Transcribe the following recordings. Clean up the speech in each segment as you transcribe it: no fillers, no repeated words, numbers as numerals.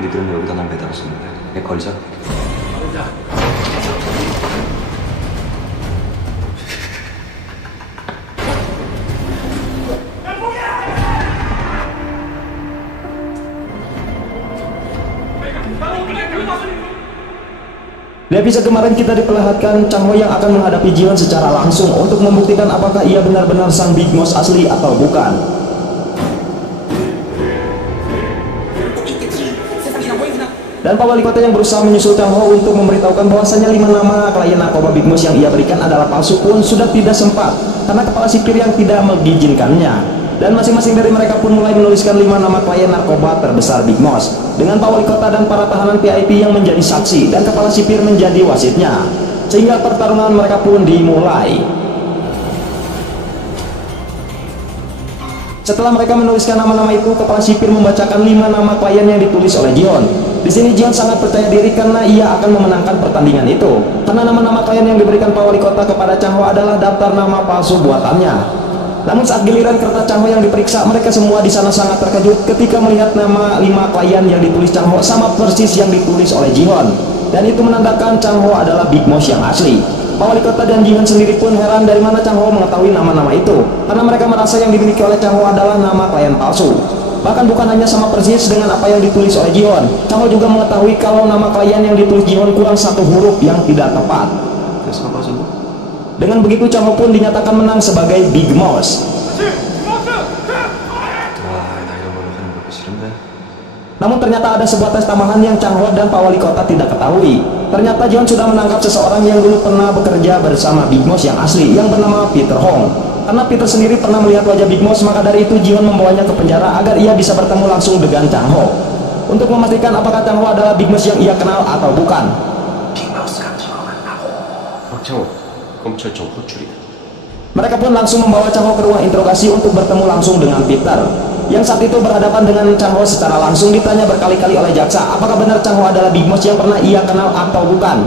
니들은 여기다 난 매달았었는데 내 걸자. Di episode kemarin kita diperlihatkan Chang Ho yang akan menghadapi Ji-won secara langsung untuk membuktikan apakah ia benar-benar sang Big Boss asli atau bukan. Dan Pak Wali Kota yang berusaha menyusul Chang Ho untuk memberitahukan bahwasanya 5 nama klien narkoba Big Boss yang ia berikan adalah palsu pun sudah tidak sempat karena kepala sipir yang tidak mengizinkannya. Dan masing-masing dari mereka pun mulai menuliskan 5 nama klien narkoba terbesar Big Boss dengan Pak Wali Kota dan para tahanan VIP yang menjadi saksi dan kepala sipir menjadi wasitnya, sehingga pertarungan mereka pun dimulai. Setelah mereka menuliskan nama-nama itu, kepala sipir membacakan 5 nama klien yang ditulis oleh Ji-won. Di sini Ji-won sangat percaya diri karena ia akan memenangkan pertandingan itu, karena nama-nama klien yang diberikan Pak Wali Kota kepada Chang Ho adalah daftar nama palsu buatannya. Namun saat giliran kertas Chang Ho yang diperiksa, mereka semua di sana sangat terkejut ketika melihat nama 5 klien yang ditulis Chang Ho sama persis yang ditulis oleh Ji-won. Dan itu menandakan Chang Ho adalah Big Boss yang asli. Pak Wali Kota dan Ji-won sendiri pun heran dari mana Chang Ho mengetahui nama-nama itu, karena mereka merasa yang dimiliki oleh Chang Ho adalah nama klien palsu. Bahkan bukan hanya sama persis dengan apa yang ditulis oleh Ji-won, Chang Ho juga mengetahui kalau nama klien yang ditulis Ji-won kurang 1 huruf yang tidak tepat. Dengan begitu Chang Ho pun dinyatakan menang sebagai Big Boss. Namun ternyata ada sebuah tes tambahan yang Chang Ho dan Pak Wali Kota tidak ketahui. Ternyata Ji-won sudah menangkap seseorang yang dulu pernah bekerja bersama Big Boss yang asli, yang bernama Peter Hong. Karena Peter sendiri pernah melihat wajah Big Boss, maka dari itu Ji-won membawanya ke penjara agar ia bisa bertemu langsung dengan Chang Ho, untuk memastikan apakah Chang Ho adalah Big Boss yang ia kenal atau bukan. Mereka pun langsung membawa Chang Ho ke ruang interogasi untuk bertemu langsung dengan Peter, yang saat itu berhadapan dengan Chang Ho secara langsung. Ditanya berkali-kali oleh jaksa apakah benar Chang Ho adalah Big Boss yang pernah ia kenal atau bukan.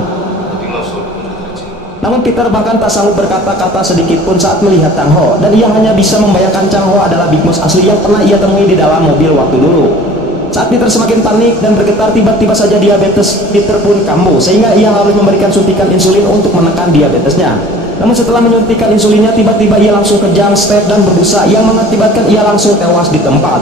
Namun Peter bahkan tak sanggup berkata-kata sedikit pun saat melihat Chang Ho, dan ia hanya bisa membayangkan Chang Ho adalah Big Boss asli yang pernah ia temui di dalam mobil waktu dulu. Saat Peter semakin panik dan bergetar, tiba-tiba saja diabetes Peter pun kambuh, sehingga ia harus memberikan suntikan insulin untuk menekan diabetesnya. Namun setelah menyuntikkan insulinnya, tiba-tiba ia langsung kejang, step dan berbusa yang mengakibatkan ia langsung tewas di tempat.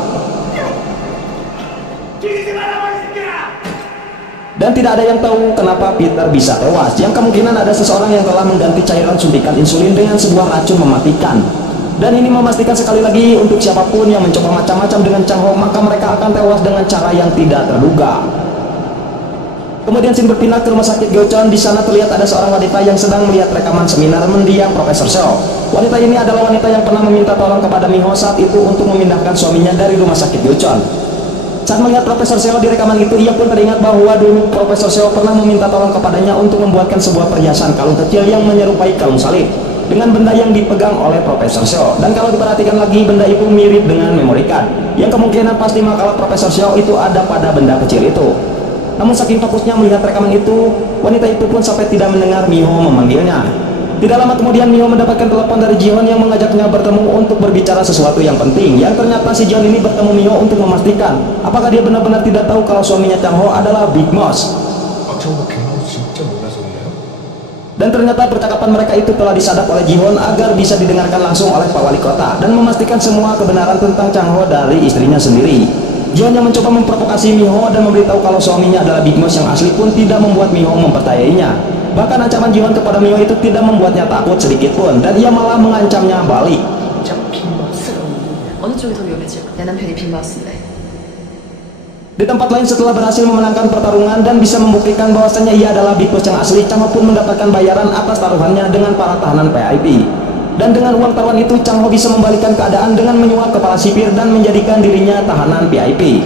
Dan tidak ada yang tahu kenapa Peter bisa tewas, yang kemungkinan ada seseorang yang telah mengganti cairan suntikan insulin dengan sebuah racun mematikan. Dan ini memastikan sekali lagi untuk siapapun yang mencoba macam-macam dengan Chang Ho, maka mereka akan tewas dengan cara yang tidak terduga. Kemudian scene berpindah ke rumah sakit Gyeocheon. Di sana terlihat ada seorang wanita yang sedang melihat rekaman seminar mendiang Profesor Seo. Wanita ini adalah wanita yang pernah meminta tolong kepada Miho saat itu untuk memindahkan suaminya dari rumah sakit Gyeocheon. Saat melihat Profesor Seo di rekaman itu, ia pun teringat bahwa dulu Profesor Seo pernah meminta tolong kepadanya untuk membuatkan sebuah perhiasan kalung kecil yang menyerupai kalung salib dengan benda yang dipegang oleh Profesor Seo. Dan kalau diperhatikan lagi, benda itu mirip dengan memory card, yang kemungkinan pasti makalah Profesor Seo itu ada pada benda kecil itu. Namun saking fokusnya melihat rekaman itu, wanita itu pun sampai tidak mendengar Miho memanggilnya. Tidak lama kemudian Miho mendapatkan telepon dari Ji-won yang mengajaknya bertemu untuk berbicara sesuatu yang penting. Yang ternyata si Ji-won ini bertemu Miho untuk memastikan apakah dia benar-benar tidak tahu kalau suaminya Chang Ho adalah Big Boss. Dan ternyata percakapan mereka itu telah disadap oleh Ji-won agar bisa didengarkan langsung oleh Pak Wali Kota dan memastikan semua kebenaran tentang Chang Ho dari istrinya sendiri. Ji-won yang mencoba memprovokasi Miho dan memberitahu kalau suaminya adalah Big Boss yang asli pun tidak membuat Miho mempercayainya. Bahkan ancaman Ji-won kepada Miho itu tidak membuatnya takut sedikit pun, dan ia malah mengancamnya balik. Di tempat lain, setelah berhasil memenangkan pertarungan dan bisa membuktikan bahwasanya ia adalah Big Boss yang asli, Chang Ho pun mendapatkan bayaran atas taruhannya dengan para tahanan VIP. Dan dengan uang taruhan itu, Chang Ho bisa membalikan keadaan dengan menyuap kepala sipir dan menjadikan dirinya tahanan VIP.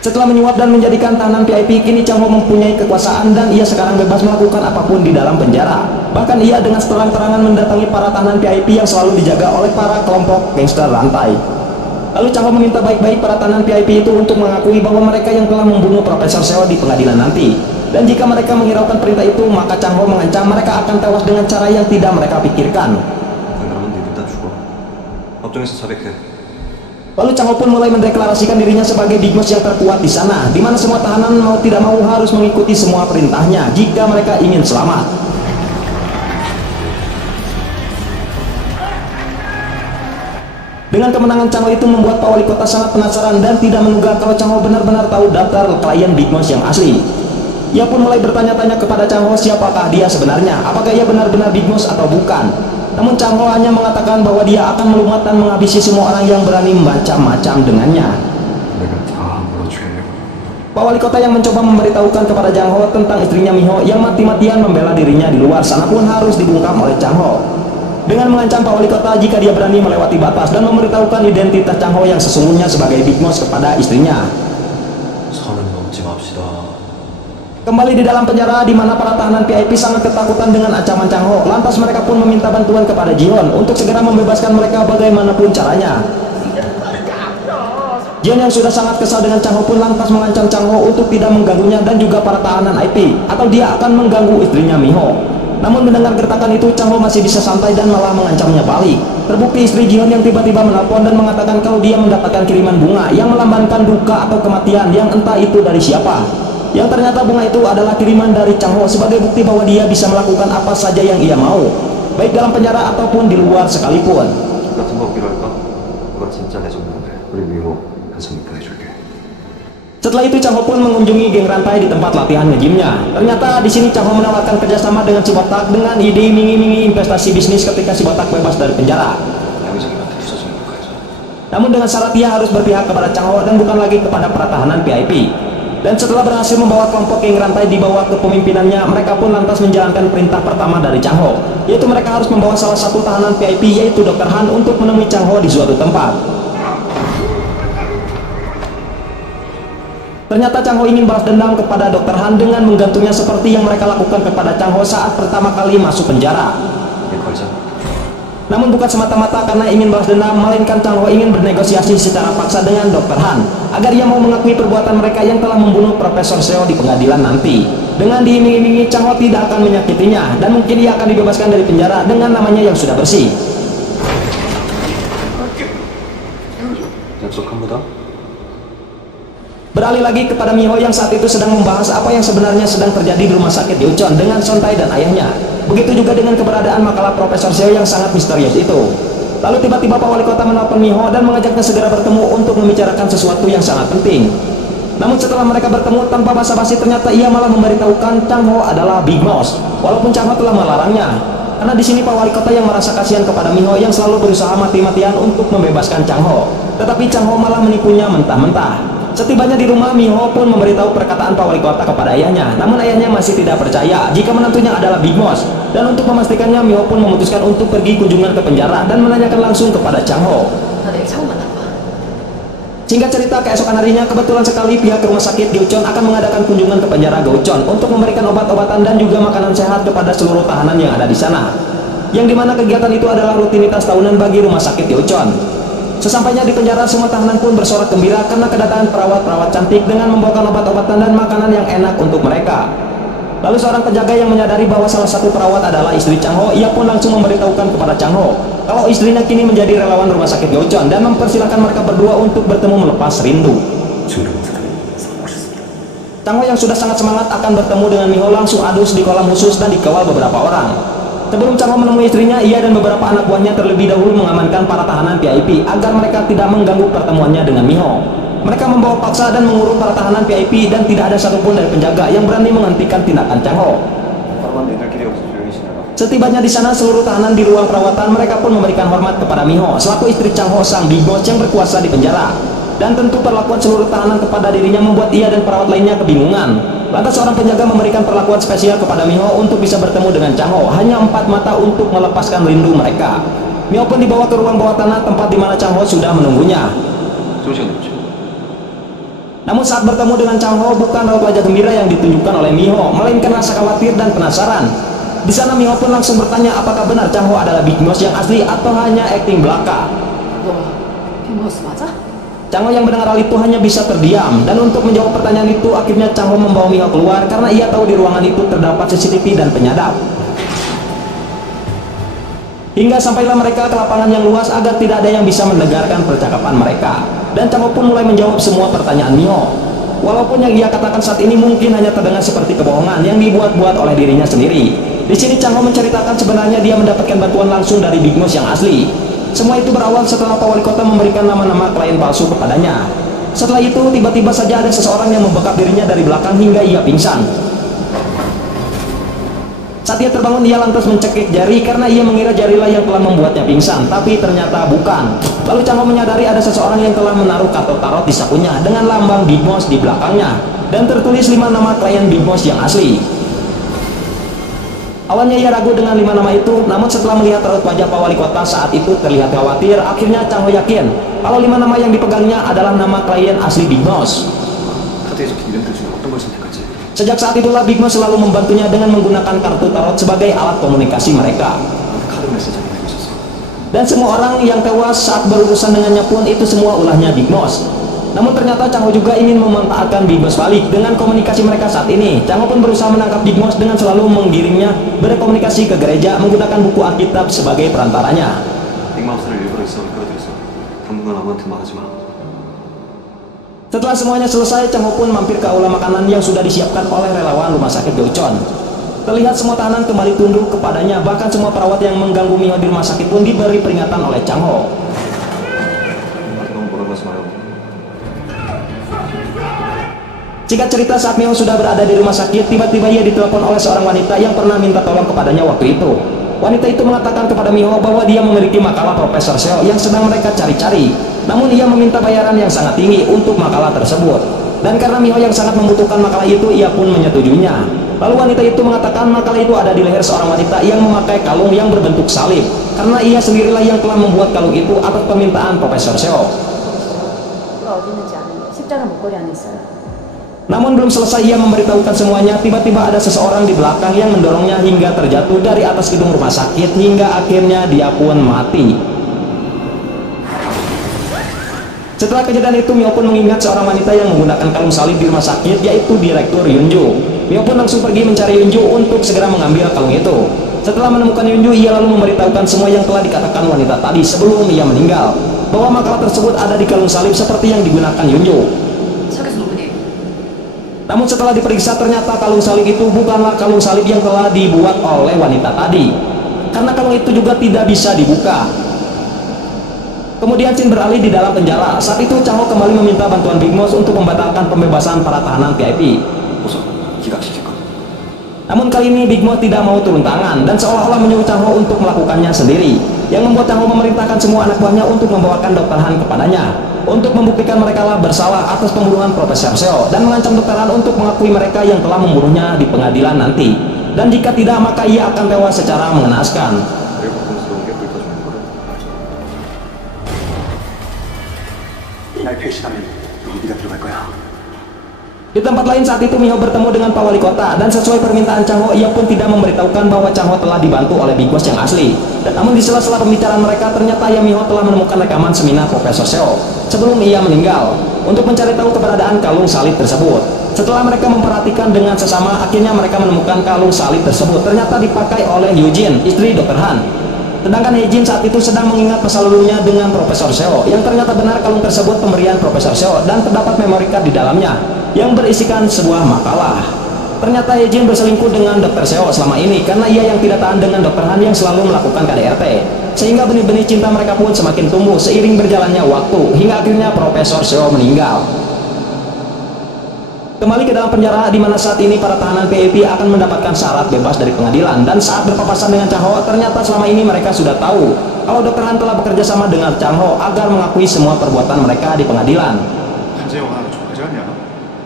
Setelah menyuap dan menjadikan tahanan VIP, kini Chang Ho mempunyai kekuasaan dan ia sekarang bebas melakukan apapun di dalam penjara. Bahkan ia dengan terang-terangan mendatangi para tahanan VIP yang selalu dijaga oleh para kelompok gangster rantai. Lalu Chang Ho meminta baik-baik para tahanan VIP itu untuk mengakui bahwa mereka yang telah membunuh Profesor Seo di pengadilan nanti. Dan jika mereka menghiraukan perintah itu, maka Chang Ho mengancam mereka akan tewas dengan cara yang tidak mereka pikirkan. 그러면 니들 다 죽어. 법정에서 자백해. Lalu Chang Ho pun mulai mendeklarasikan dirinya sebagai Big Boss yang terkuat di sana, di mana semua tahanan mau tidak mau harus mengikuti semua perintahnya jika mereka ingin selamat. Dengan kemenangan Chang Ho itu membuat Pak Wali Kota sangat penasaran dan tidak menduga kalau Chang Ho benar-benar tahu daftar klien Big Boss yang asli. Ia pun mulai bertanya-tanya kepada Chang Ho siapakah dia sebenarnya, apakah ia benar-benar Big Boss atau bukan. Namun Chang Ho hanya mengatakan bahwa dia akan melumat dan menghabisi semua orang yang berani macam-macam dengannya. 내가 다 물어주겠네. Pak Wali Kota yang mencoba memberitahukan kepada Chang Ho tentang istrinya Miho yang mati-matian membela dirinya di luar sana pun harus dibungkam oleh Chang Ho. Dengan mengancam Pak Wali Kota jika dia berani melewati batas dan memberitahukan identitas Chang Ho yang sesungguhnya sebagai Big Boss kepada istrinya. 선은 넘지 맙시다. Kembali di dalam penjara di mana para tahanan VIP sangat ketakutan dengan ancaman Chang Ho. Lantas mereka pun meminta bantuan kepada Ji-Hoon untuk segera membebaskan mereka bagaimanapun caranya. Ji-Hoon yang sudah sangat kesal dengan Chang Ho pun lantas mengancam Chang Ho untuk tidak mengganggunya dan juga para tahanan IP, atau dia akan mengganggu istrinya Miho. Namun mendengar gertakan itu, Chang Ho masih bisa santai dan malah mengancamnya balik. Terbukti istri Ji-Hoon yang tiba-tiba menelpon dan mengatakan kalau dia mendapatkan kiriman bunga yang melambangkan duka atau kematian yang entah itu dari siapa. Yang ternyata bunga itu adalah kiriman dari Chang Ho sebagai bukti bahwa dia bisa melakukan apa saja yang ia mau, baik dalam penjara ataupun di luar sekalipun. 같은 거 없기로 할까? 누가 진짜 내 정도인데 우리 미호 한숨 보내줄게. Setelah itu Chang Ho pun mengunjungi geng rantai di tempat latihan nge-gymnya. Ternyata di sini Chang Ho menawarkan kerjasama dengan si botak dengan ide iming-imingi investasi bisnis ketika si botak bebas dari penjara. 양의정이한테 부서지는 거까지. Namun dengan syarat ia harus berpihak kepada Chang Ho dan bukan lagi kepada para tahanan VIP. Dan setelah berhasil membawa kelompok geng rantai dibawa ke pemimpinannya, mereka pun lantas menjalankan perintah pertama dari Chang Ho, yaitu mereka harus membawa salah satu tahanan VIP yaitu Dr. Han untuk menemui Chang Ho di suatu tempat. Ternyata Chang Ho ingin balas dendam kepada Dr. Han dengan menggantungnya seperti yang mereka lakukan kepada Chang Ho saat pertama kali masuk penjara. 얘 걸자. Namun bukan semata-mata karena ingin balas dendam, melainkan Chang Ho ingin bernegosiasi secara paksa dengan Dr. Han agar ia mau mengakui perbuatan mereka yang telah membunuh Profesor Seo di pengadilan nanti. Dengan diiming-imingi, Chang Ho tidak akan menyakitinya dan mungkin ia akan dibebaskan dari penjara dengan namanya yang sudah bersih. 약속합니다. Beralih lagi kepada Miho yang saat itu sedang membahas apa yang sebenarnya sedang terjadi di rumah sakit Yeocheon dengan Sontai dan ayahnya. Begitu juga dengan keberadaan makalah Profesor Seo yang sangat misterius itu. Lalu tiba-tiba Pak Wali Kota menelpon Miho dan mengajaknya segera bertemu untuk membicarakan sesuatu yang sangat penting. Namun setelah mereka bertemu tanpa basa-basi, ternyata ia malah memberitahukan Chang Ho adalah Big Boss, walaupun Chang Ho telah melarangnya. Karena di sini Pak Wali Kota yang merasa kasihan kepada Miho yang selalu berusaha mati-matian untuk membebaskan Chang Ho. Tetapi Chang Ho malah menipunya mentah-mentah. Setibanya di rumah, Miho pun memberitahu perkataan Pak Wali Kota kepada ayahnya. Namun ayahnya masih tidak percaya jika menantunya adalah Big Boss. Dan untuk memastikannya, Miho pun memutuskan untuk pergi kunjungan ke penjara dan menanyakan langsung kepada Chang Ho. Singkat cerita, keesokan harinya kebetulan sekali pihak rumah sakit Yeocheon akan mengadakan kunjungan ke penjara Gocheon untuk memberikan obat-obatan dan juga makanan sehat kepada seluruh tahanan yang ada di sana. Yang dimana kegiatan itu adalah rutinitas tahunan bagi rumah sakit Yeocheon. Sesampainya di penjara, semua tahanan pun bersorak gembira karena kedatangan perawat-perawat cantik dengan membawakan obat-obatan dan makanan yang enak untuk mereka. Lalu seorang penjaga yang menyadari bahwa salah satu perawat adalah istri Chang Ho, ia pun langsung memberitahukan kepada Chang Ho kalau istrinya kini menjadi relawan rumah sakit Yeocheon dan mempersilahkan mereka berdua untuk bertemu melepas rindu. Chang Ho yang sudah sangat semangat akan bertemu dengan Miho langsung adus di kolam khusus dan dikawal beberapa orang. Sebelum Chang Ho menemui istrinya, ia dan beberapa anak buahnya terlebih dahulu mengamankan para tahanan VIP agar mereka tidak mengganggu pertemuannya dengan Miho. Mereka membawa paksa dan mengurung para tahanan VIP dan tidak ada satupun dari penjaga yang berani menghentikan tindakan Chang Ho. Setibanya di sana, seluruh tahanan di ruang perawatan, mereka pun memberikan hormat kepada Miho selaku istri Chang Ho sang Big Boss yang berkuasa di penjara. Dan tentu perlakuan seluruh tahanan kepada dirinya membuat ia dan perawat lainnya kebingungan. Lantas seorang penjaga memberikan perlakuan spesial kepada Miho untuk bisa bertemu dengan Chang Ho, hanya 4 mata untuk melepaskan rindu mereka. Miho pun dibawa ke ruang bawah tanah tempat di mana Chang Ho sudah menunggunya. Namun saat bertemu dengan Chang Ho, bukan raut wajah gembira yang ditunjukkan oleh Miho, melainkan rasa khawatir dan penasaran. Di sana Miho pun langsung bertanya apakah benar Chang Ho adalah Big Boss yang asli atau hanya akting belaka. 너 빅보스 맞아? Chang Ho yang mendengar hal itu hanya bisa terdiam, dan untuk menjawab pertanyaan itu akhirnya Chang Ho membawa Mi Ho keluar karena ia tahu di ruangan itu terdapat CCTV dan penyadap. Hingga sampailah mereka ke lapangan yang luas agar tidak ada yang bisa mendengarkan percakapan mereka. Dan Chang Ho pun mulai menjawab semua pertanyaan Mi Ho. Walaupun yang ia katakan saat ini mungkin hanya terdengar seperti kebohongan yang dibuat-buat oleh dirinya sendiri. Di sini Chang Ho menceritakan sebenarnya dia mendapatkan bantuan langsung dari Big Boss yang asli. Semua itu berawal setelah Pak Wali Kota memberikan nama-nama klien palsu kepadanya. Setelah itu tiba-tiba saja ada seseorang yang membekap dirinya dari belakang hingga ia pingsan. Saat ia terbangun, ia lantas mencekik jari karena ia mengira jarilah yang telah membuatnya pingsan, tapi ternyata bukan. Lalu Chang Ho menyadari ada seseorang yang telah menaruh kartu tarot di sakunya dengan lambang Big Boss di belakangnya dan tertulis 5 nama klien Big Boss yang asli. Awalnya ia ragu dengan 5 nama itu, namun setelah melihat raut wajah Pak Wali Kota saat itu terlihat khawatir, akhirnya Chang Ho yakin kalau 5 nama yang dipegangnya adalah nama klien asli Big Boss. 카드에 적힌 이름들 중 어떤 걸 선택할지. Sejak saat itulah Big Boss selalu membantunya dengan menggunakan kartu tarot sebagai alat komunikasi mereka. 나한테 카드 메시지를 보내고 있었어. Dan semua orang yang tewas saat berurusan dengannya pun itu semua ulahnya Big Boss. Namun ternyata Chang Ho juga ingin memanfaatkan Big Boss balik dengan komunikasi mereka saat ini. Chang Ho pun berusaha menangkap Big Boss dengan selalu menggiringnya berkomunikasi ke gereja menggunakan buku Alkitab sebagai perantaranya. 빅마우스를 일부러 이성을 끌어들였어. 당분간 아무한테 말하지 마. Setelah semuanya selesai, Chang Ho pun mampir ke aula makanan yang sudah disiapkan oleh relawan rumah sakit Dochon. Terlihat semua tahanan kembali tunduk kepadanya, bahkan semua perawat yang mengganggu Mi Ho di rumah sakit pun diberi peringatan oleh Chang Ho. 나한테 너무 뭐라고 하지 마요. Singkat cerita, saat Mi Ho sudah berada di rumah sakit, tiba-tiba ia ditelepon oleh seorang wanita yang pernah minta tolong kepadanya waktu itu. Wanita itu mengatakan kepada Mi Ho bahwa dia memiliki makalah Profesor Seo yang sedang mereka cari-cari. Namun ia meminta bayaran yang sangat tinggi untuk makalah tersebut. Dan karena Mi Ho yang sangat membutuhkan makalah itu, ia pun menyetujuinya. Lalu wanita itu mengatakan makalah itu ada di leher seorang wanita yang memakai kalung yang berbentuk salib. Karena ia sendirilah yang telah membuat kalung itu atas permintaan Profesor Seo. Namun belum selesai ia memberitahukan semuanya, tiba-tiba ada seseorang di belakang yang mendorongnya hingga terjatuh dari atas gedung rumah sakit hingga akhirnya dia pun mati. Setelah kejadian itu, Mi Ho pun mengingat seorang wanita yang menggunakan kalung salib di rumah sakit, yaitu Direktur Yunju. Mi Ho pun langsung pergi mencari Yunju untuk segera mengambil kalung itu. Setelah menemukan Yunju, ia lalu memberitahukan semua yang telah dikatakan wanita tadi sebelum ia meninggal, bahwa makalah tersebut ada di kalung salib seperti yang digunakan Yunju. Namun setelah diperiksa, ternyata kalung salib itu bukanlah kalung salib yang telah dibuat oleh wanita tadi, karena kalung itu juga tidak bisa dibuka. Kemudian scene beralih di dalam penjara. Saat itu Chang Ho kembali meminta bantuan Big Boss untuk membatalkan pembebasan para tahanan VIP. 우선 기각시킬 거야. Namun kali ini Big Boss tidak mau turun tangan dan seolah-olah menyuruh Chang Ho untuk melakukannya sendiri, yang membuat Chang Ho memerintahkan semua anak buahnya untuk membawakan Dr. Han kepadanya untuk membuktikan mereka lah bersalah atas pembunuhan Profesor Seo dan mengancam Dr. Han untuk mengakui mereka yang telah membunuhnya di pengadilan nanti, dan jika tidak maka ia akan tewas secara mengenaskan. 그리고 공스러운 게 불타주는 거를. 날 배신하면 네가 들어갈 거야. Di tempat lain saat itu Mi Ho bertemu dengan Pak Wali Kota, dan sesuai permintaan Chang Ho ia pun tidak memberitahukan bahwa Chang Ho telah dibantu oleh Big Boss yang asli. Dan namun di sela-sela pembicaraan mereka, ternyata Mi Ho telah menemukan rekaman seminar Profesor Seo sebelum ia meninggal untuk mencari tahu keberadaan kalung salib tersebut. Setelah mereka memperhatikan dengan sesama, akhirnya mereka menemukan kalung salib tersebut ternyata dipakai oleh Eugene, istri Dr. Han. Sedangkan Eugene saat itu sedang mengingat masa lalunya dengan Profesor Seo, yang ternyata benar kalung tersebut pemberian Profesor Seo dan terdapat memory card di dalamnya yang berisikan sebuah makalah. Ternyata Eugene berselingkuh dengan Dr. Seo selama ini karena ia yang tidak tahan dengan Dr. Han yang selalu melakukan KDRT, sehingga benih-benih cinta mereka pun semakin tumbuh seiring berjalannya waktu hingga akhirnya Profesor Seo meninggal. Kembali ke dalam penjara, di mana saat ini para tahanan VIP akan mendapatkan syarat bebas dari pengadilan, dan saat berpapasan dengan Chang Ho, ternyata selama ini mereka sudah tahu kalau Dr. Han telah bekerja sama dengan Chang Ho agar mengakui semua perbuatan mereka di pengadilan.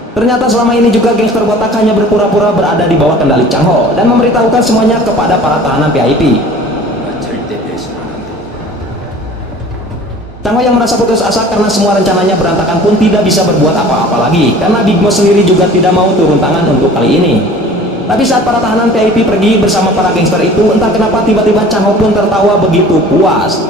Ternyata selama ini juga gangster botak hanya berpura-pura berada di bawah kendali Chang Ho dan memberitahukan semuanya kepada para tahanan VIP. Chang Ho yang merasa putus asa karena semua rencananya berantakan pun tidak bisa berbuat apa-apa lagi karena Big Boss sendiri juga tidak mau turun tangan untuk kali ini. Tapi saat para tahanan VIP pergi bersama para gangster itu, entah kenapa tiba-tiba Chang Ho pun tertawa begitu puas.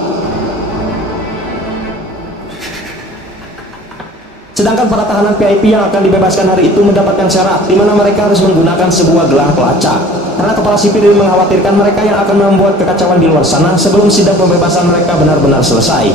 Sedangkan para tahanan VIP yang akan dibebaskan hari itu mendapatkan syarat di mana mereka harus menggunakan sebuah gelang pelacak. Karena kepala sipir ini mengkhawatirkan mereka yang akan membuat kekacauan di luar sana sebelum sidang pembebasan mereka benar-benar selesai.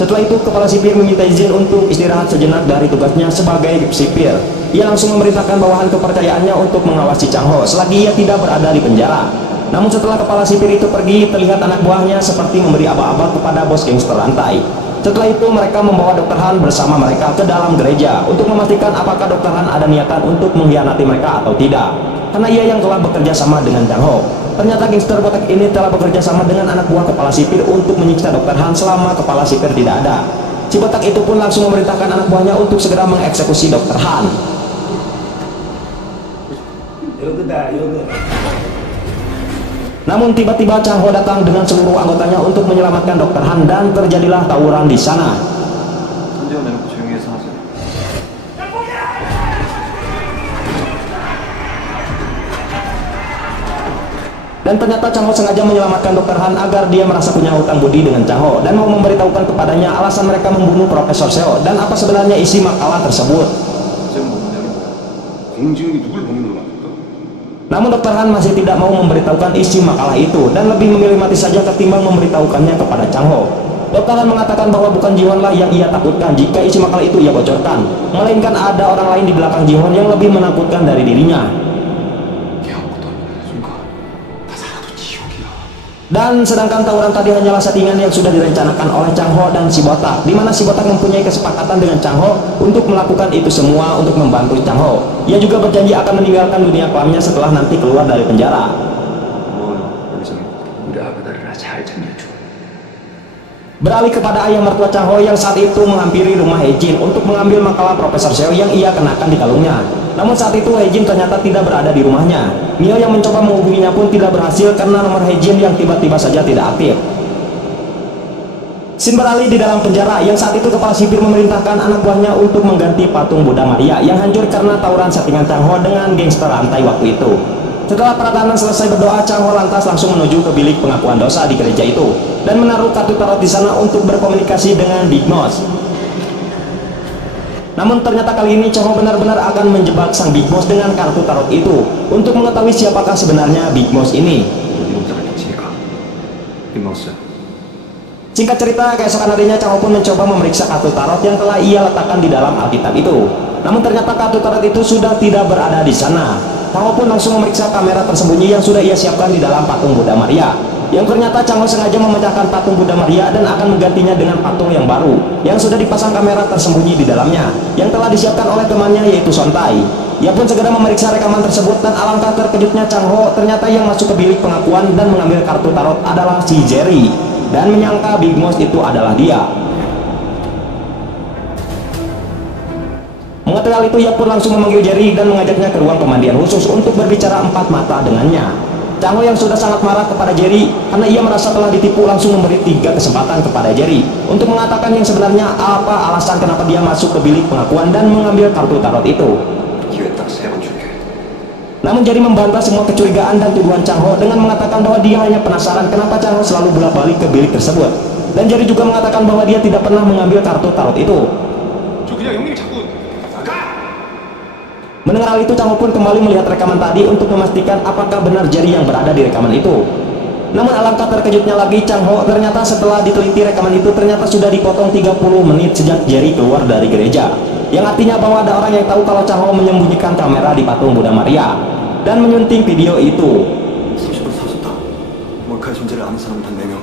Setelah itu, kepala sipir meminta izin untuk istirahat sejenak dari tugasnya sebagai sipir. Ia langsung memerintahkan bawahan kepercayaannya untuk mengawasi Chang Ho selagi ia tidak berada di penjara. Namun setelah kepala sipir itu pergi, terlihat anak buahnya seperti memberi aba-aba kepada bos gangster rantai. Setelah itu mereka membawa Dr. Han bersama mereka ke dalam gereja untuk memastikan apakah Dr. Han ada niatan untuk mengkhianati mereka atau tidak. Karena ia yang telah bekerja sama dengan Chang Ho. Ternyata gangster botak ini telah bekerja sama dengan anak buah kepala sipir untuk menyiksa Dr. Han selama kepala sipir tidak ada. Si botak itu pun langsung memerintahkan anak buahnya untuk segera mengeksekusi Dr. Han. Namun tiba-tiba Chang Ho datang dengan seluruh anggotanya untuk menyelamatkan Dr. Han dan terjadilah tawuran di sana. 선지원 내놓고 조용히 해서 하세요. Dan ternyata Chang Ho sengaja menyelamatkan Dr. Han agar dia merasa punya hutang budi dengan Chang Ho dan mau memberitahukan kepadanya alasan mereka membunuh Profesor Seo dan apa sebenarnya isi makalah tersebut. 지금 뭐 문제는 공지은이 누굴 범인으로 만들었다? Namun Dr. Han masih tidak mau memberitahukan isi makalah itu dan lebih memilih mati saja ketimbang memberitahukannya kepada Chang Ho. Dr. Han mengatakan bahwa bukan Ji-won lah yang ia takutkan jika isi makalah itu ia bocorkan, melainkan ada orang lain di belakang Ji-won yang lebih menakutkan dari dirinya. Dan sedangkan tawuran tadi hanyalah settingan yang sudah direncanakan oleh Chang Ho dan si botak, di mana si botak mempunyai kesepakatan dengan Chang Ho untuk melakukan itu semua untuk membantu Chang Ho. Ia juga berjanji akan meninggalkan dunia kelamnya setelah nanti keluar dari penjara. 뭐요? 여기 저기 우리 아가들이라 잘 챙겨줘. Beralih kepada ayah mertua Chang Ho yang saat itu menghampiri rumah Hejin untuk mengambil makalah Profesor Seo yang ia kenakan di kalungnya. Namun saat itu Hejin ternyata tidak berada di rumahnya. Mio yang mencoba menghubunginya pun tidak berhasil karena nomor Hejin yang tiba-tiba saja tidak aktif. Scene beralih di dalam penjara yang saat itu kepala sipir memerintahkan anak buahnya untuk mengganti patung Buddha Maria yang hancur karena tawuran settingan Chang Ho dengan gangster rantai waktu itu. Setelah para tahanan selesai berdoa, Chang Ho lantas langsung menuju ke bilik pengakuan dosa di gereja itu dan menaruh kartu tarot di sana untuk berkomunikasi dengan Big Boss. Namun ternyata kali ini Chang Ho benar-benar akan menjebak sang Big Boss dengan kartu tarot itu untuk mengetahui siapakah sebenarnya Big Boss ini. 어디 농장을 펼치니까 빅마우스. Singkat cerita, keesokan harinya Chang Ho pun mencoba memeriksa kartu tarot yang telah ia letakkan di dalam Alkitab itu. Namun ternyata kartu tarot itu sudah tidak berada di sana. Chang Ho pun langsung memeriksa kamera tersembunyi yang sudah ia siapkan di dalam patung Buddha Maria. Yang ternyata Chang Ho sengaja memecahkan patung Buddha Maria dan akan menggantinya dengan patung yang baru yang sudah dipasang kamera tersembunyi di dalamnya yang telah disiapkan oleh temannya yaitu Sontai. Ia pun segera memeriksa rekaman tersebut dan alangkah terkejutnya Chang Ho, ternyata yang masuk ke bilik pengakuan dan mengambil kartu tarot adalah si Jerry dan menyangka Big Boss itu adalah dia. Mengetahui hal itu, ia pun langsung memanggil Jerry dan mengajaknya ke ruang pemandian khusus untuk berbicara empat mata dengannya. Chang Ho yang sudah sangat marah kepada Jerry karena ia merasa telah ditipu langsung memberi 3 kesempatan kepada Jerry untuk mengatakan yang sebenarnya apa alasan kenapa dia masuk ke bilik pengakuan dan mengambil kartu tarot itu. 기회 딱 3번 줄게. Namun Jerry membantah semua kecurigaan dan tuduhan Chang Ho dengan mengatakan bahwa dia hanya penasaran kenapa Chang Ho selalu bolak-balik ke bilik tersebut. Dan Jerry juga mengatakan bahwa dia tidak pernah mengambil kartu tarot itu. 저 그냥 형님이 자꾸 나가! Mendengar hal itu, Chang Ho pun kembali melihat rekaman tadi untuk memastikan apakah benar Jerry yang berada di rekaman itu. Namun alangkah terkejutnya lagi Chang Ho, ternyata setelah diteliti rekaman itu ternyata sudah dipotong 30 menit sejak Jerry keluar dari gereja. Yang artinya bahwa ada orang yang tahu kalau Chang Ho menyembunyikan kamera di patung Buddha Maria dan menyunting video itu. 30분 사줬다. 몰카의 존재를 아는 사람은 단 4명.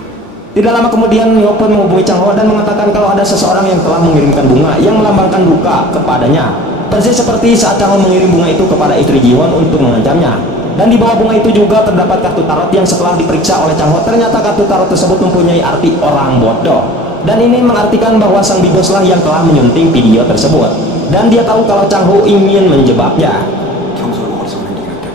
Tidak lama kemudian Mio pun menghubungi Chang Ho dan mengatakan kalau ada seseorang yang telah mengirimkan bunga yang melambangkan duka kepadanya. Persis seperti saat Chang Ho mengirim bunga itu kepada istri Ji-won untuk mengancamnya. Dan di bawah bunga itu juga terdapat kartu tarot yang setelah diperiksa oleh Chang Ho, ternyata kartu tarot tersebut mempunyai arti orang bodoh. Dan ini mengartikan bahwa sang Big Boss lah yang telah menyunting video tersebut. Dan dia tahu kalau Chang Ho ingin menjebaknya. 경솔하고 어리석은 행동이었대.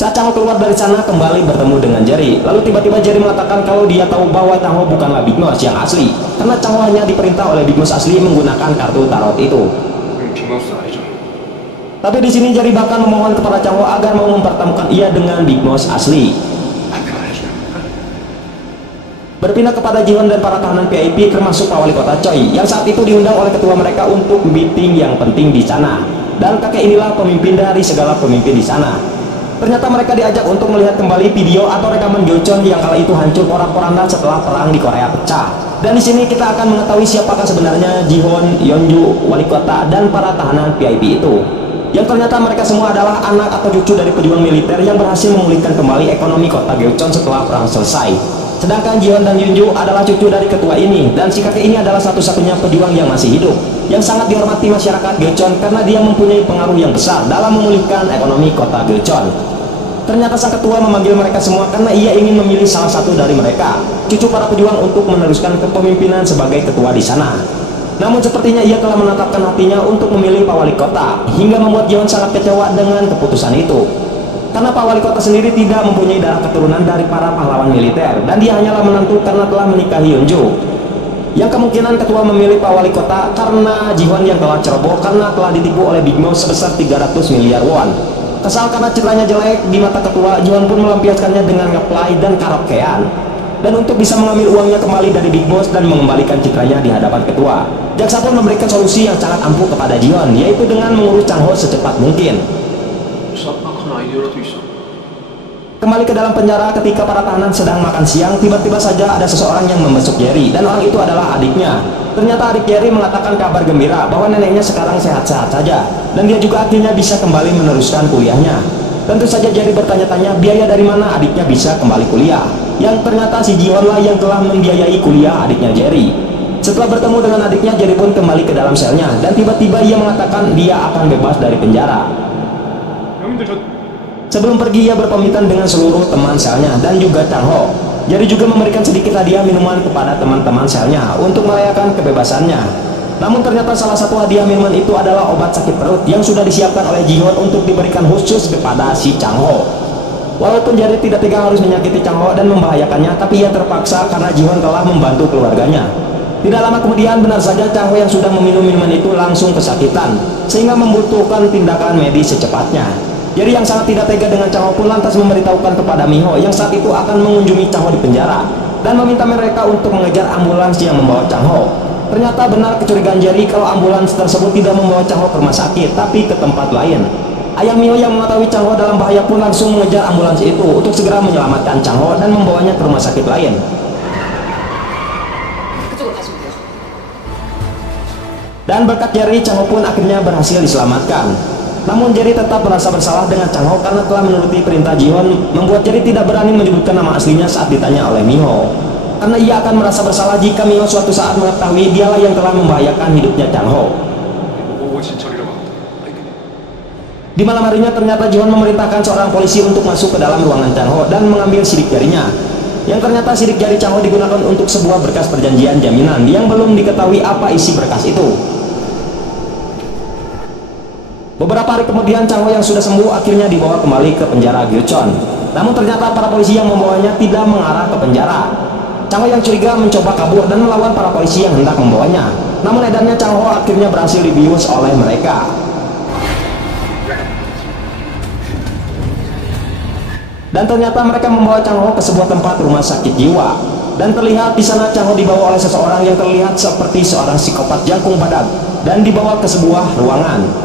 Saat Chang Ho keluar dari sana kembali bertemu dengan Jerry. Lalu tiba-tiba Jerry mengatakan kalau dia tahu bahwa Chang Ho bukanlah Big Boss yang asli, karena Chang Ho hanya diperintah oleh Big Boss asli menggunakan kartu tarot itu. 빅마우스 아니죠? Tapi di sini Jerry bahkan memohon kepada Chang Ho agar mau mempertemukan ia dengan Big Boss asli. 안내만 해주면 berpindah kepada Jihon dan para tahanan VIP termasuk Pak Wali Kota Choi yang saat itu diundang oleh ketua mereka untuk meeting yang penting di sana. Dan kakek inilah pemimpin dari segala pemimpin di sana. Ternyata mereka diajak untuk melihat kembali video atau rekaman Gyeocheon yang kala itu hancur porak-poranda setelah perang di Korea pecah. Dan di sini kita akan mengetahui siapakah sebenarnya Jihon, Yeonju, Wali Kota, dan para tahanan VIP itu. Yang ternyata mereka semua adalah anak atau cucu dari pejuang militer yang berhasil memulihkan kembali ekonomi kota Gyeocheon setelah perang selesai. Sedangkan Jihon dan Yeonju adalah cucu dari ketua ini, dan si kakek ini adalah satu-satunya pejuang yang masih hidup, yang sangat dihormati masyarakat Gyeocheon karena dia mempunyai pengaruh yang besar dalam memulihkan ekonomi kota Gyeocheon. Ternyata sang ketua memanggil mereka semua karena ia ingin memilih salah satu dari mereka, cucu para pejuang, untuk meneruskan kepemimpinan sebagai ketua di sana. Namun sepertinya ia telah menetapkan hatinya untuk memilih Pak Wali Kota, hingga membuat Jihon sangat kecewa dengan keputusan itu. Karena Pak Wali Kota sendiri tidak mempunyai darah keturunan dari para pahlawan militer, dan dia hanyalah menantu karena telah menikahi Yeonju. Yang kemungkinan ketua memilih Pak Wali Kota karena Jihon yang telah ceroboh karena telah ditipu oleh Big Boss sebesar 300 miliar won. Kesal karena citranya jelek di mata ketua, Jihon pun melampiaskannya dengan ngeplay dan karaokean. Dan untuk bisa mengambil uangnya kembali dari Big Boss dan mengembalikan citranya di hadapan ketua, jaksa pun memberikan solusi yang sangat ampuh kepada Jihon, yaitu dengan mengurus Chang-ho secepat mungkin. Kembali ke dalam penjara ketika para tahanan sedang makan siang, tiba-tiba saja ada seseorang yang membesuk Jerry, dan orang itu adalah adiknya. Ternyata adik Jerry mengatakan kabar gembira bahwa neneknya sekarang sehat-sehat saja, dan dia juga akhirnya bisa kembali meneruskan kuliahnya. Tentu saja Jerry bertanya-tanya biaya dari mana adiknya bisa kembali kuliah. Yang ternyata si Jihon lah yang telah membiayai kuliah adiknya Jerry. Setelah bertemu dengan adiknya, Jerry pun kembali ke dalam selnya, dan tiba-tiba ia mengatakan dia akan bebas dari penjara. Sebelum pergi, ia berpamitan dengan seluruh teman selnya dan juga Chang-ho. Jerry juga memberikan sedikit hadiah minuman kepada teman-teman selnya untuk merayakan kebebasannya. Namun ternyata salah satu hadiah minuman itu adalah obat sakit perut yang sudah disiapkan oleh Jihon untuk diberikan khusus kepada si Chang-ho. Walaupun Jerry tidak tega harus menyakiti Chang-ho dan membahayakannya, tapi ia terpaksa karena Jihon telah membantu keluarganya. Tidak lama kemudian, benar saja Chang-ho yang sudah meminum minuman itu langsung kesakitan, sehingga membutuhkan tindakan medis secepatnya. Jerry yang sangat tidak tega dengan Chang-ho pun lantas memberitahukan kepada Miho yang saat itu akan mengunjungi Chang-ho di penjara, dan meminta mereka untuk mengejar ambulans yang membawa Chang-ho. Ternyata benar kecurigaan Jerry kalau ambulans tersebut tidak membawa Chang-ho ke rumah sakit, tapi ke tempat lain. Ayah Miho yang mengetahui Chang-ho dalam bahaya pun langsung mengejar ambulans itu untuk segera menyelamatkan Chang-ho dan membawanya ke rumah sakit lain. Dan berkat Jerry, Chang-ho pun akhirnya berhasil diselamatkan. Namun Jerry tetap merasa bersalah dengan Chang-ho karena telah menuruti perintah Jihon, membuat Jerry tidak berani menyebutkan nama aslinya saat ditanya oleh Miho. Karena ia akan merasa bersalah jika Miho suatu saat mengetahui dialah yang telah membahayakan hidupnya Chang-ho. Di malam harinya ternyata Jihon memerintahkan seorang polisi untuk masuk ke dalam ruangan Chang-ho dan mengambil sidik jarinya. Yang ternyata sidik jari Chang-ho digunakan untuk sebuah berkas perjanjian jaminan yang belum diketahui apa isi berkas itu. Beberapa hari kemudian Chang-ho yang sudah sembuh akhirnya dibawa kembali ke penjara Gyeocheon. Namun ternyata para polisi yang membawanya tidak mengarah ke penjara. Chang-ho yang curiga mencoba kabur dan melawan para polisi yang hendak membawanya. Namun edarnya Chang-ho akhirnya berhasil dibius oleh mereka. Dan ternyata mereka membawa Chang-ho ke sebuah tempat rumah sakit jiwa. Dan terlihat di sana Chang-ho dibawa oleh seseorang yang terlihat seperti seorang psikopat jangkung badak dan dibawa ke sebuah ruangan.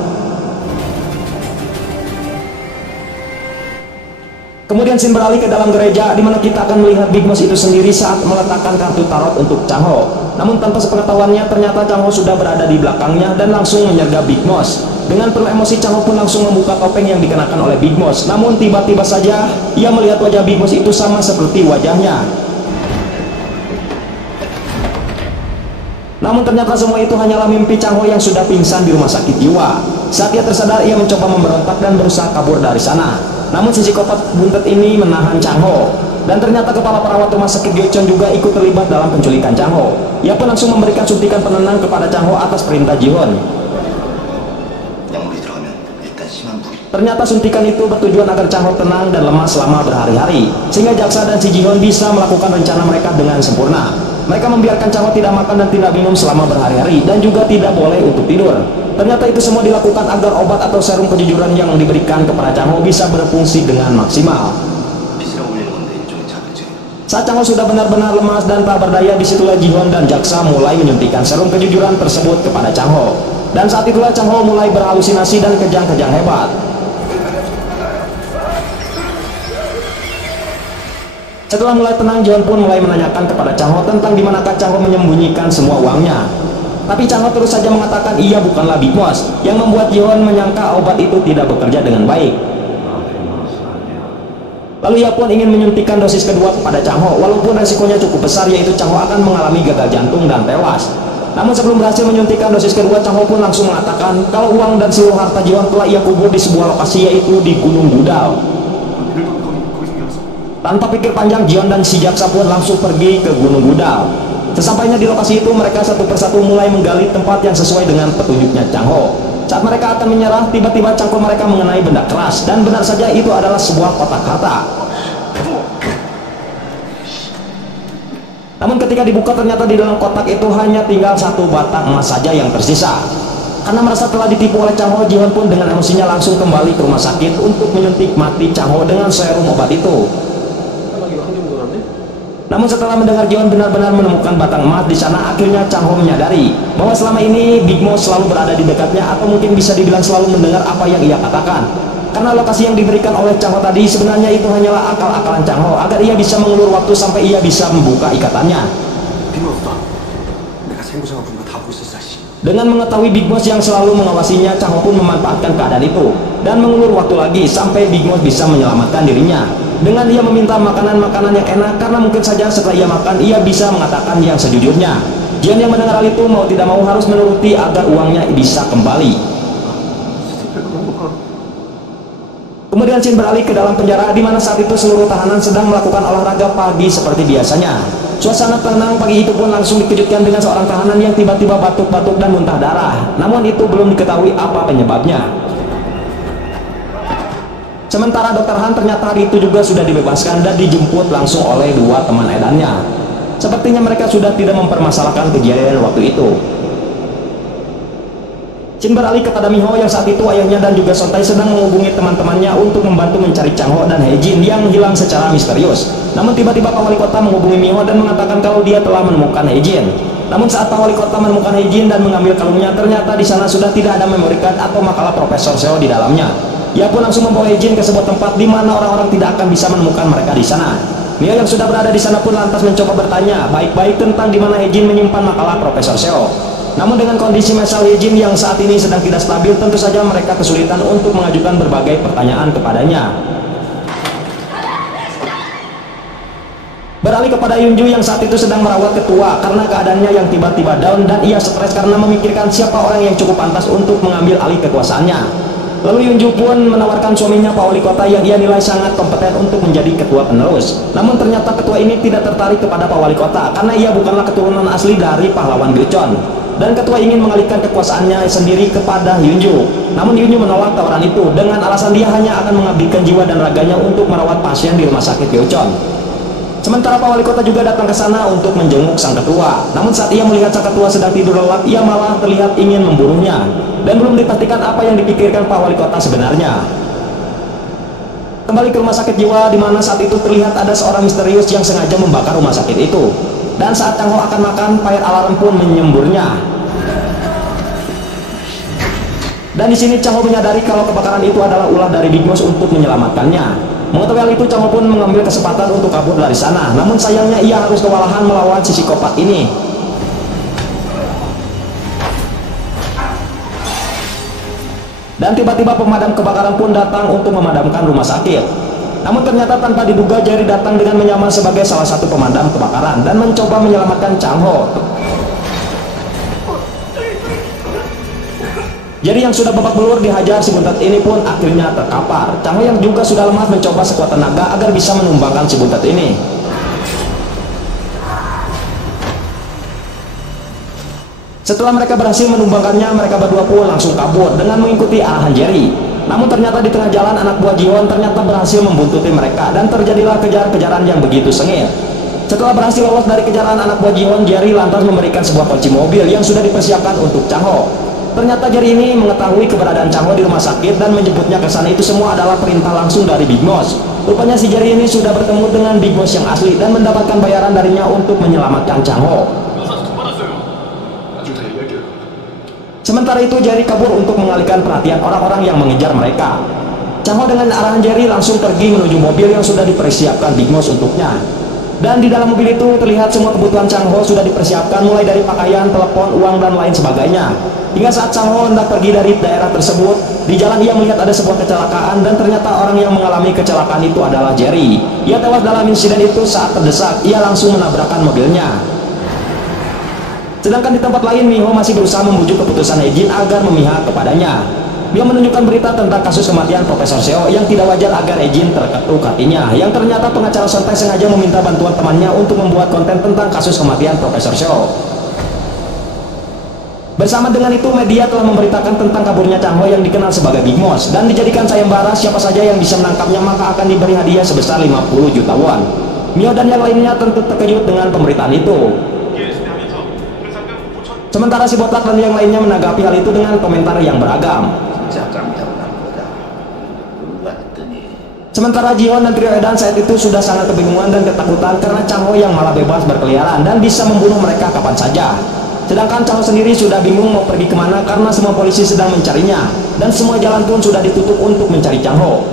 Kemudian scene beralih ke dalam gereja, di mana kita akan melihat Big Boss itu sendiri saat meletakkan kartu tarot untuk Chang-ho. Namun tanpa sepengetahuannya, ternyata Chang-ho sudah berada di belakangnya dan langsung menyergap Big Boss. Dengan penuh emosi, Chang-ho pun langsung membuka topeng yang dikenakan oleh Big Boss. Namun tiba-tiba saja ia melihat wajah Big Boss itu sama seperti wajahnya. Namun ternyata semua itu hanyalah mimpi Chang-ho yang sudah pingsan di rumah sakit jiwa. Saat ia tersadar, ia mencoba memberontak dan berusaha kabur dari sana. Namun si psikopat buntet ini menahan Chang-ho. Dan ternyata kepala perawat rumah sakit Gyeocheon juga ikut terlibat dalam penculikan Chang-ho. Ia pun langsung memberikan suntikan penenang kepada Chang-ho atas perintah Jihon. Ternyata suntikan itu bertujuan agar Chang-ho tenang dan lemah selama berhari-hari, sehingga jaksa dan si Jihon bisa melakukan rencana mereka dengan sempurna. Mereka membiarkan Chang-ho tidak makan dan tidak minum selama berhari-hari, dan juga tidak boleh untuk tidur. Ternyata itu semua dilakukan agar obat atau serum kejujuran yang diberikan kepada Chang-ho bisa berfungsi dengan maksimal. Saat Chang Ho sudah benar-benar lemas dan tak berdaya, disitulah Ji-hoon dan jaksa mulai menyuntikkan serum kejujuran tersebut kepada Chang Ho. Dan saat itulah Chang Ho mulai berhalusinasi dan kejang-kejang hebat. Setelah mulai tenang, Ji-hoon pun mulai menanyakan kepada Chang Ho tentang di manakah Chang Ho menyembunyikan semua uangnya. Tapi Chang Ho terus saja mengatakan ia bukanlah Big Boss, yang membuat Ji-hoon menyangka obat itu tidak bekerja dengan baik. Lalu ia pun ingin menyuntikkan dosis kedua kepada Chang Ho, walaupun resikonya cukup besar, yaitu Chang Ho akan mengalami gagal jantung dan tewas. Namun sebelum berhasil menyuntikkan dosis kedua, Chang Ho pun langsung mengatakan kalau uang dan seluruh harta Ji-hoon telah ia kubur di sebuah lokasi, yaitu di Gunung Budal. Tanpa pikir panjang, Ji-hoon dan si jaksa pun langsung pergi ke Gunung Budal. Sesampainya di lokasi itu, mereka satu persatu mulai menggali tempat yang sesuai dengan petunjuknya Chang Ho. Saat mereka akan menyerah, tiba-tiba cangkul mereka mengenai benda keras, dan benar saja itu adalah sebuah kotak harta. Namun ketika dibuka, ternyata di dalam kotak itu hanya tinggal satu batang emas saja yang tersisa. Karena merasa telah ditipu oleh Chang Ho, Ji-hoon pun dengan emosinya langsung kembali ke rumah sakit untuk menyuntik mati Chang Ho dengan serum obat itu. Namun setelah mendengar Ji-hoon benar-benar menemukan batang emas di sana, akhirnya Chang Ho menyadari bahwa selama ini Big Boss selalu berada di dekatnya, atau mungkin bisa dibilang selalu mendengar apa yang ia katakan. Karena lokasi yang diberikan oleh Chang Ho tadi sebenarnya itu hanyalah akal-akalan Chang Ho agar ia bisa mengulur waktu sampai ia bisa membuka ikatannya. Dengan mengetahui Big Boss yang selalu mengawasinya, Chang Ho pun memanfaatkan keadaan itu dan mengulur waktu lagi sampai Big Boss bisa menyelamatkan dirinya. Dengan ia meminta makanan-makanan yang enak, karena mungkin saja setelah ia makan ia bisa mengatakan yang sejujurnya. Ji-hoon yang mendengar hal itu mau tidak mau harus menuruti agar uangnya bisa kembali. Kemudian scene beralih ke dalam penjara, di mana saat itu seluruh tahanan sedang melakukan olahraga pagi seperti biasanya. Suasana tenang pagi itu pun langsung dikejutkan dengan seorang tahanan yang tiba-tiba batuk-batuk dan muntah darah. Namun itu belum diketahui apa penyebabnya. Sementara Dr. Han ternyata hari itu juga sudah dibebaskan dan dijemput langsung oleh dua teman edannya. Sepertinya mereka sudah tidak mempermasalahkan kejadian waktu itu. Scene beralih kepada Miho yang saat itu ayahnya dan juga Sontai sedang menghubungi teman-temannya untuk membantu mencari Chang Ho dan Hae-jin yang hilang secara misterius. Namun tiba-tiba Pak Wali Kota menghubungi Miho dan mengatakan kalau dia telah menemukan Hae-jin. Namun saat Pak Wali Kota menemukan Hae-jin dan mengambil kalungnya, ternyata di sana sudah tidak ada memory card atau makalah Profesor Seo di dalamnya. Ia pun langsung membawa Hae-jin ke sebuah tempat di mana orang-orang tidak akan bisa menemukan mereka di sana. Mio yang sudah berada di sana pun lantas mencoba bertanya baik-baik tentang di mana Hae-jin menyimpan makalah Profesor Seo. Namun dengan kondisi mental Hae-jin yang saat ini sedang tidak stabil, tentu saja mereka kesulitan untuk mengajukan berbagai pertanyaan kepadanya. Beralih kepada Yunju yang saat itu sedang merawat ketua karena keadaannya yang tiba-tiba down dan ia stres karena memikirkan siapa orang yang cukup pantas untuk mengambil alih kekuasaannya. Lalu Yunju pun menawarkan suaminya Pak Wali Kota yang ia nilai sangat kompeten untuk menjadi ketua penerus. Namun ternyata ketua ini tidak tertarik kepada Pak Wali Kota karena ia bukanlah keturunan asli dari pahlawan Gyeocheon. Dan ketua ingin mengalihkan kekuasaannya sendiri kepada Yunju. Namun Yunju menolak tawaran itu dengan alasan dia hanya akan mengabdikan jiwa dan raganya untuk merawat pasien di rumah sakit Gyeocheon. Sementara Pak Wali Kota juga datang ke sana untuk menjenguk sang ketua. Namun saat ia melihat sang ketua sedang tidur lelap, ia malah terlihat ingin membunuhnya. Dan belum dipastikan apa yang dipikirkan Pak Wali Kota sebenarnya. Kembali ke rumah sakit jiwa, di mana saat itu terlihat ada seorang misterius yang sengaja membakar rumah sakit itu. Dan saat Chang Ho akan makan, fire alarm pun menyemburnya. Dan di sini Chang Ho menyadari kalau kebakaran itu adalah ulah dari Big Boss untuk menyelamatkannya. Mengetahui hal itu, Chang Ho pun mengambil kesempatan untuk kabur dari sana. Namun sayangnya ia harus kewalahan melawan si psikopat ini. Dan tiba-tiba pemadam kebakaran pun datang untuk memadamkan rumah sakit. Namun ternyata tanpa diduga Jerry datang dengan menyamar sebagai salah satu pemadam kebakaran dan mencoba menyelamatkan Chang Ho. Jerry yang sudah babak belur dihajar si buntet ini pun akhirnya terkapar. Chang Ho yang juga sudah lemas mencoba sekuat tenaga agar bisa menumbangkan si buntet ini. Setelah mereka berhasil menumbangkannya, mereka berdua pun langsung kabur dengan mengikuti arahan Jerry. Namun ternyata di tengah jalan anak buah Ji-hoon ternyata berhasil membuntuti mereka dan terjadilah kejar-kejaran yang begitu sengit. Setelah berhasil lolos dari kejaran anak buah Ji-hoon, Jerry lantas memberikan sebuah kunci mobil yang sudah dipersiapkan untuk Chang Ho. Ternyata Jerry ini mengetahui keberadaan Chang Ho di rumah sakit dan menjemputnya ke sana itu semua adalah perintah langsung dari Big Boss. Rupanya si Jerry ini sudah bertemu dengan Big Boss yang asli dan mendapatkan bayaran darinya untuk menyelamatkan Chang Ho. Sementara itu Jerry kabur untuk mengalihkan perhatian orang-orang yang mengejar mereka. Chang Ho dengan arahan Jerry langsung pergi menuju mobil yang sudah dipersiapkan Big Boss untuknya. Dan di dalam mobil itu terlihat semua kebutuhan Chang Ho sudah dipersiapkan, mulai dari pakaian, telepon, uang, dan lain sebagainya. Hingga saat Chang Ho hendak pergi dari daerah tersebut, di jalan ia melihat ada sebuah kecelakaan dan ternyata orang yang mengalami kecelakaan itu adalah Jerry. Ia tewas dalam insiden itu saat terdesak, ia langsung menabrakkan mobilnya. Sedangkan di tempat lain, Miho masih berusaha membujuk keputusan Hejin agar memihak kepadanya. Dia menunjukkan berita tentang kasus kematian Profesor Seo yang tidak wajar agar Hejin terketuk hatinya, yang ternyata pengacara Sontai sengaja meminta bantuan temannya untuk membuat konten tentang kasus kematian Profesor Seo. Bersama dengan itu, media telah memberitakan tentang kaburnya Chang Ho yang dikenal sebagai Big Boss dan dijadikan sayembara siapa saja yang bisa menangkapnya maka akan diberi hadiah sebesar 50 juta won. Mio dan yang lainnya tentu terkejut dengan pemberitaan itu. Sementara si botak dan yang lainnya menanggapi hal itu dengan komentar yang beragam. Sementara Jiwon dan trio Edan saat itu sudah sangat kebingungan dan ketakutan karena Chang Ho yang malah bebas berkeliaran dan bisa membunuh mereka kapan saja. Sedangkan Chang Ho sendiri sudah bingung mau pergi kemana karena semua polisi sedang mencarinya dan semua jalan pun sudah ditutup untuk mencari Chang Ho.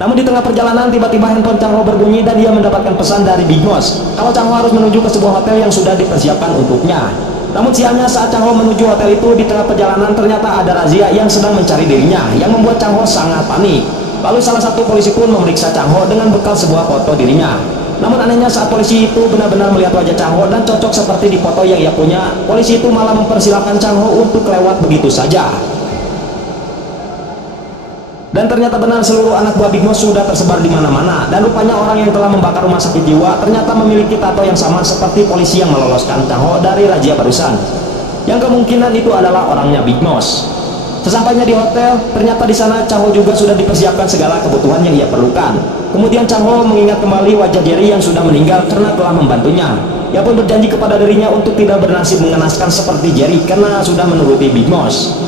Namun di tengah perjalanan tiba-tiba handphone Chang Ho berbunyi dan dia mendapatkan pesan dari Big Boss kalau Chang Ho harus menuju ke sebuah hotel yang sudah dipersiapkan untuknya. Namun sialnya saat Chang Ho menuju hotel itu, di tengah perjalanan ternyata ada razia yang sedang mencari dirinya yang membuat Chang Ho sangat panik. Lalu salah satu polisi pun memeriksa Chang Ho dengan bekal sebuah foto dirinya. Namun anehnya saat polisi itu benar-benar melihat wajah Chang Ho dan cocok seperti di foto yang ia punya, polisi itu malah mempersilahkan Chang Ho untuk lewat begitu saja. Dan ternyata benar seluruh anak buah Big Boss sudah tersebar di mana-mana dan rupanya orang yang telah membakar rumah sakit jiwa ternyata memiliki tato yang sama seperti polisi yang meloloskan Chang Ho dari razia barusan. Yang kemungkinan itu adalah orangnya Big Boss. Sesampainya di hotel, ternyata di sana Chang Ho juga sudah dipersiapkan segala kebutuhan yang ia perlukan. Kemudian Chang Ho mengingat kembali wajah Jerry yang sudah meninggal karena telah membantunya. Ia pun berjanji kepada dirinya untuk tidak bernasib mengenaskan seperti Jerry karena sudah menuruti Big Boss.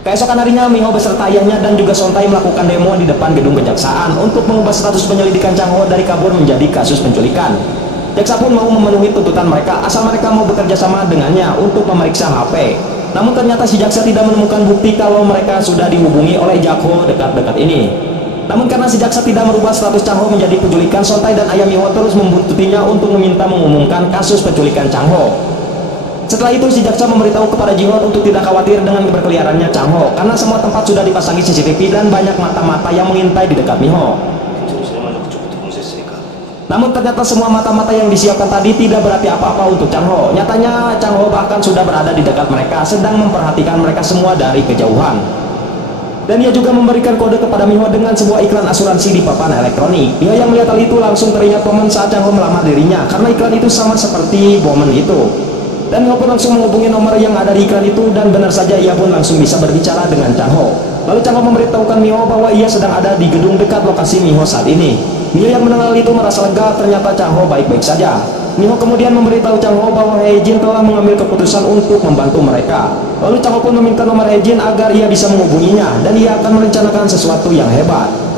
Keesokan harinya, Miho beserta ayahnya dan juga Sontai melakukan demo di depan gedung kejaksaan untuk mengubah status penyelidikan Chang Ho dari kabur menjadi kasus penculikan. Jaksa pun mau memenuhi tuntutan mereka asal mereka mau bekerja sama dengannya untuk memeriksa HP. Namun ternyata si jaksa tidak menemukan bukti kalau mereka sudah dihubungi oleh Jako dekat-dekat ini. Namun karena si jaksa tidak merubah status Chang Ho menjadi penculikan, Sontai dan ayah Miho terus membuntutinya untuk meminta mengumumkan kasus penculikan Chang Ho. Setelah itu si jaksa memberitahu kepada Jiwon untuk tidak khawatir dengan berkeliarannya Chang Ho karena semua tempat sudah dipasangi CCTV dan banyak mata-mata yang mengintai di dekat Miho. Namun ternyata semua mata-mata yang disiapkan tadi tidak berarti apa-apa untuk Chang Ho. Nyatanya Chang Ho bahkan sudah berada di dekat mereka, sedang memperhatikan mereka semua dari kejauhan. Dan ia juga memberikan kode kepada Miho dengan sebuah iklan asuransi di papan elektronik. Dia yang melihat hal itu langsung teringat momen saat Chang Ho melamar dirinya karena iklan itu sama seperti momen itu. Dan Miho pun langsung menghubungi nomor yang ada di iklan itu dan benar saja ia pun langsung bisa berbicara dengan Chang Ho. Lalu Chang Ho memberitahukan Miho bahwa ia sedang ada di gedung dekat lokasi Miho saat ini. Miho yang mendengar itu merasa lega, ternyata Chang Ho baik-baik saja. Miho kemudian memberitahu Chang Ho bahwa Hejin telah mengambil keputusan untuk membantu mereka. Lalu Chang Ho pun meminta nomor Hejin agar ia bisa menghubunginya dan ia akan merencanakan sesuatu yang hebat.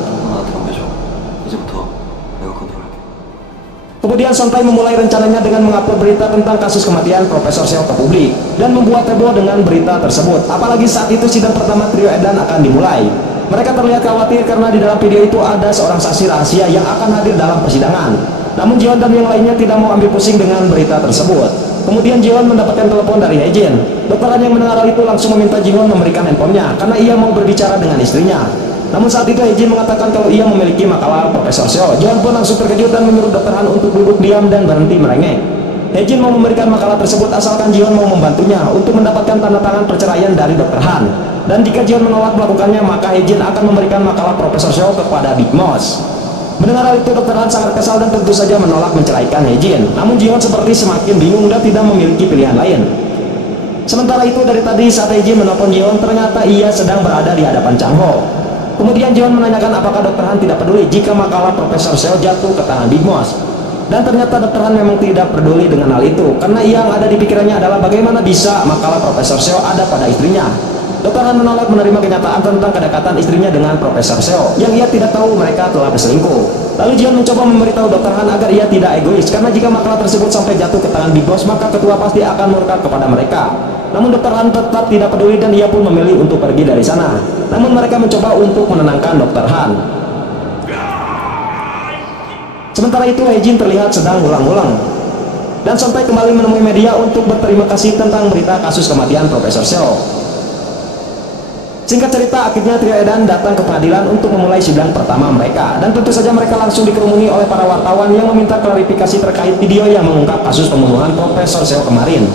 Kemudian Sontai memulai rencananya dengan mengupload berita tentang kasus kematian Profesor Seo ke publik dan membuat heboh dengan berita tersebut. Apalagi saat itu sidang pertama trio Edan akan dimulai. Mereka terlihat khawatir karena di dalam video itu ada seorang saksi rahasia yang akan hadir dalam persidangan. Namun Jiwon dan yang lainnya tidak mau ambil pusing dengan berita tersebut. Kemudian Jiwon mendapatkan telepon dari Hejin. Dokter Han yang mendengar hal itu langsung meminta Jiwon memberikan handphonenya karena ia mau berbicara dengan istrinya. Namun saat itu Hejin mengatakan kalau ia memiliki makalah Profesor Seo. Jiwon pun langsung terkejut dan menyuruh Dokter Han untuk duduk diam dan berhenti merengek. Hejin mau memberikan makalah tersebut asalkan Jiwon mau membantunya untuk mendapatkan tanda tangan perceraian dari Dokter Han. Dan jika Jiwon menolak melakukannya, maka Hejin akan memberikan makalah Profesor Seo kepada Big Boss. Mendengar hal itu, Dokter Han sangat kesal dan tentu saja menolak menceraikan Hejin. Namun Jiwon seperti semakin bingung dan tidak memiliki pilihan lain. Sementara itu dari tadi saat Hejin menelpon Jiwon, ternyata ia sedang berada di hadapan Chang Ho. Kemudian Jiwon menanyakan apakah Dokter Han tidak peduli jika makalah Profesor Seo jatuh ke tangan Big Boss. Dan ternyata Dr. Han memang tidak peduli dengan hal itu, karena yang ada di pikirannya adalah bagaimana bisa makalah Profesor Seo ada pada istrinya. Dr. Han menolak menerima kenyataan tentang kedekatan istrinya dengan Profesor Seo, yang ia tidak tahu mereka telah berselingkuh. Lalu Jion mencoba memberitahu Dr. Han agar ia tidak egois, karena jika makalah tersebut sampai jatuh ke tangan Big Boss, maka ketua pasti akan murka kepada mereka. Namun Dr. Han tetap tidak peduli dan ia pun memilih untuk pergi dari sana. Namun mereka mencoba untuk menenangkan Dr. Han. Sementara itu Heijin terlihat sedang ulang-ulang dan sampai kembali menemui media untuk berterima kasih tentang berita kasus kematian Profesor Seo. Singkat cerita, akhirnya trio Edan datang ke pengadilan untuk memulai sidang pertama mereka, dan tentu saja mereka langsung dikerumuni oleh para wartawan yang meminta klarifikasi terkait video yang mengungkap kasus pembunuhan Profesor Seo kemarin.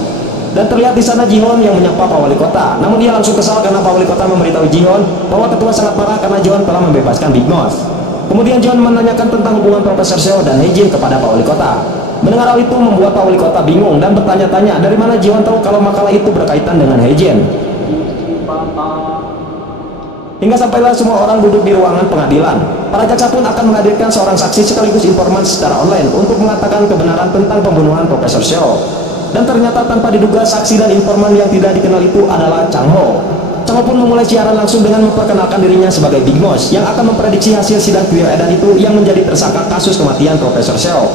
Dan terlihat di sana Jihon yang menyapa Pak Wali Kota, namun dia langsung kesal karena Pak Wali Kota memberitahu Jihon bahwa ketua sangat marah karena Jihon telah membebaskan Big Boss. Kemudian Jihon menanyakan tentang hubungan Profesor Seo dan Heijin kepada Pak Wali Kota. Mendengar hal itu membuat Pak Wali Kota bingung dan bertanya-tanya dari mana Jihon tahu kalau makalah itu berkaitan dengan Heijin. Hingga sampailah semua orang duduk di ruangan pengadilan. Para jaksa pun akan menghadirkan seorang saksi sekaligus informan secara online untuk mengatakan kebenaran tentang pembunuhan Profesor Seo. Dan ternyata tanpa diduga saksi dan informan yang tidak dikenal itu adalah Chang Ho. Chang Ho pun memulai siaran langsung dengan memperkenalkan dirinya sebagai Big Boss yang akan memprediksi hasil sidang trio Edan itu yang menjadi tersangka kasus kematian Profesor Seo.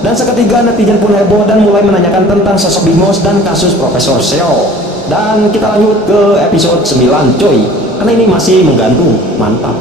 Dan seketika netizen pun heboh dan mulai menanyakan tentang sosok Big Boss dan kasus Profesor Seo. Dan kita lanjut ke episode 9 coy, karena ini masih menggantung, mantap.